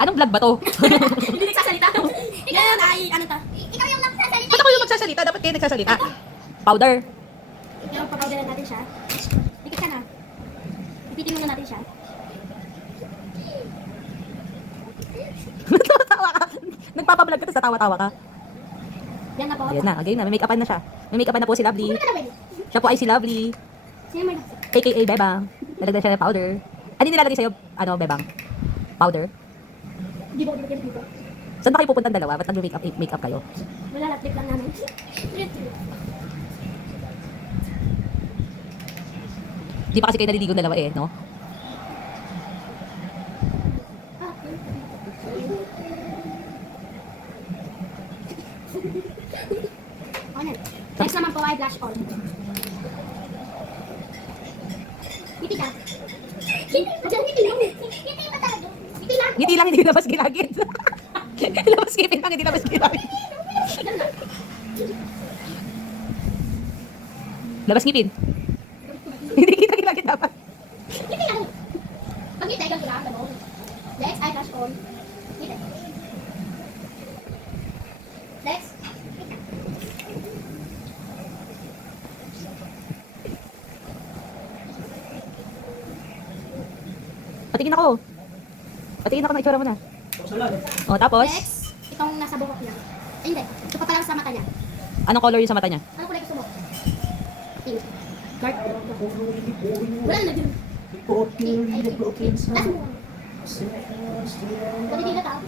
Anong vlog ba to? Hindi nagsasalita. Ngayon ay, ano ta? Ikaw yung nagsasalita. Ba't ako yung magsasalita? Dapat kayo nagsasalita. Powder. Ngayon, papawderan natin siya. Dikit ka na. Ipitin muna natin siya. Natawa ka. Nagpapablog ka tapos natawa-tawa ka. Yan na po. Ayan na, again na. May make-upan na siya. May make-upan na po si Lovely. Ano na ba yun? Siya po ay si Lovely. Sino may nasa? AKA Bebang. Nalagyan siya ng powder. Ano yung nilalagay sa'yo? Ano, Bebang? Powder? Di ba ko dito? Saan ba kayo pupunta dalawa? Ba't nag-make-up kayo? Wala, laptop lang namin. Di pa kasi kayo naliligo dalawa eh, no? Ano? Next naman po ay blush on. Ngiti ka. Ngiti lang. Ngiti ba talaga? Ngiti lang. Ngiti lang, hindi labas gilagid. Labas ngipin lang, hindi labas gilagid. Labas ngipin. Hindi kita gilagid dapat. Ngiti lang. Pag ngiti, ganito lang. Next ay blush on. Ngiti. Next. Patingin ako. Patingin ako ng itsura mo na. O, tapos, Next, itong nasa buhok niya. Ay, hindi. Ito pa lang sa mata niya. anong color yung sa mata niya? Ano kulay gusto mo? Pink. Dark. Wala na din. Ay, last mo. Pwede dito tao.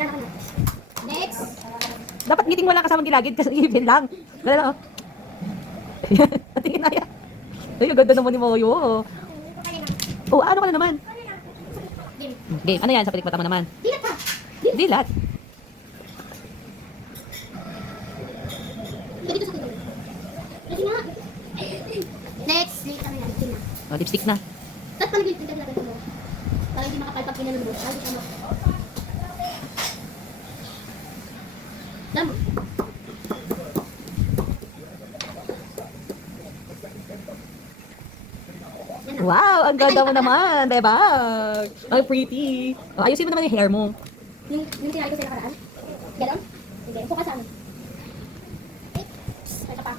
Yan ako na. Next. Dapat ngiting wala kasamang gilagid kasi ngipin lang. Wala lang, oh. Patingin na yan. Ay, ang ganda naman ni Moyo. Oh, ano ka na naman? Game. Game, ano yan sa pilikmata mo naman? Dilat ka. Dilat. Dito sa tingin. Kasi nga. Next. Dito na yan. Tingnan. Oh, lipstick na. Tapos pala dito lagay mo. Para hindi makapalpag pinanunod. Ay, dito mo. Damo. Wow, ang ganda mo naman, bebang. Ang pretty. Oh, ayusin mo naman yung hair mo. Yung tinali ko sa nakaraan. Ganon? Hindi. Focus sa amin. Ito pa.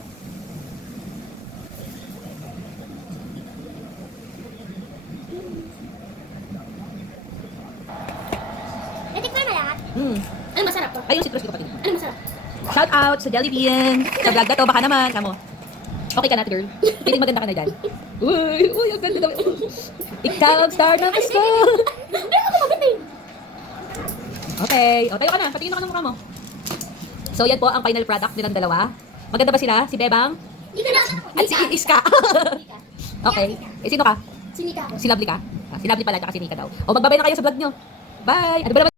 Natikman na lahat. Ano masarap to? Ay, yung citrus dito pati. Ano masarap? Shout out sa Jollibee. Sa vlog na to, baka naman. Kamo. Okay ka na, girl. Piling maganda ka na dyan. Uy, ang ganda daw. Ikaw ang star ng gusto. Meron ako maganda eh. Okay. O, tayo ka na. Patingin ako ng mukha mo. So, yan po ang final product nilang dalawa. Maganda ba sila? Si Bebang? Dito na. At si Iska. Okay. Eh, sino ka? Sinika ako. Si Lovely ka? Ah, si Lovely pala, tsaka si Nika daw. O, magbabay na kayo sa vlog nyo. Bye! Ano ba naman?